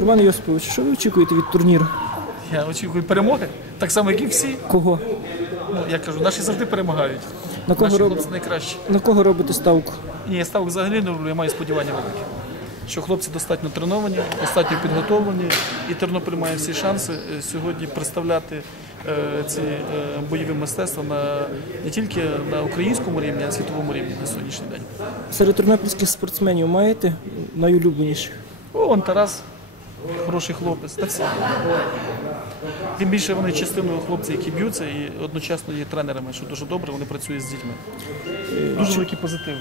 Роман Йосипович, що ви очікуєте від турніру? Я очікую перемоги, так само, як і всі. Кого? Ну, я кажу, наші завжди перемагають. На кого, Наші роб... хлопці найкращі. На кого робите ставку? Ні, я ставок взагалі не роблю, я маю сподівання великі. Що хлопці достатньо треновані, достатньо підготовлені, і Тернопіль має всі шанси е, сьогодні представляти е, ці е, бойові мистецтва на, не тільки на українському рівні, а й на світовому рівні на сьогоднішній день. Серед тернопільських спортсменів маєте найулюбленіших? О, он Тарас, хороший хлопець, та всі. Тим більше вони частиною хлопці, які б'ються, і одночасно є тренерами, що дуже добре, вони працюють з дітьми. Дуже великий позитив.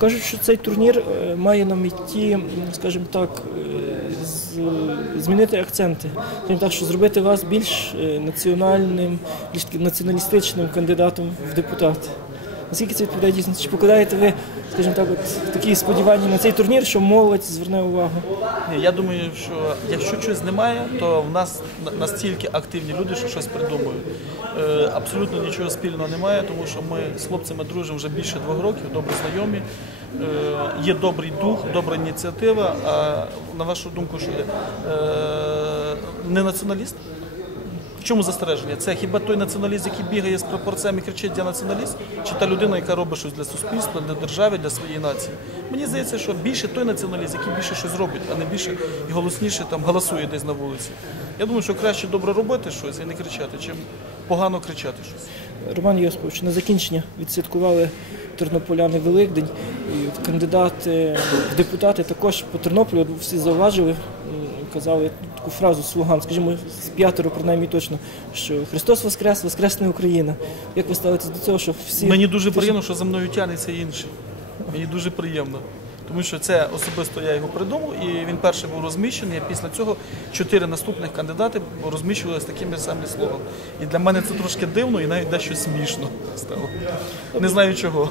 Кажуть, що цей турнір е, має на меті, скажімо так, е, змінити акценти. Скажімо так, що зробити вас більш е, національним, більш націоналістичним кандидатом в депутати. Наскільки це відповідає дійсності? Чи покладаєте ви, скажімо так, от такі сподівання на цей турнір, що молодь зверне увагу? Ні, я думаю, що якщо чогось немає, то в нас настільки активні люди, що щось придумують. Е, абсолютно нічого спільного немає, тому що ми з хлопцями дружимо вже більше двох років, добре знайомі. Е, є добрий дух, добра ініціатива. А на вашу думку, що е, не націоналіст? В чому застереження? Це хіба той націоналіст, який бігає з прапорцем і кричить я націоналіст? Чи та людина, яка робить щось для суспільства, для держави, для своєї нації? Мені здається, що більше той націоналіст, який більше щось робить, а не більше і голосніше там голосує десь на вулиці. Я думаю, що краще добре робити щось і не кричати, чим погано кричати щось. Роман Йосипович, на закінчення відсвяткували тернополяни Великдень. І от кандидати в депутати також по Тернополю всі зауважили, казали таку фразу слуган, скажімо, з п'ятеро, принаймні точно, що Христос Воскрес, Воскресне Україна. Як ви ставитесь до цього, що всі Мені дуже приємно, що за мною тягнеться інший. Мені дуже приємно. Тому що це особисто я його придумав, і він перший був розміщений. а Після цього чотири наступних кандидати розміщували з такими самими словами. І для мене це трошки дивно і навіть дещо смішно стало. Не знаю чого.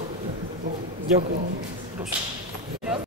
Дякую. nosotros.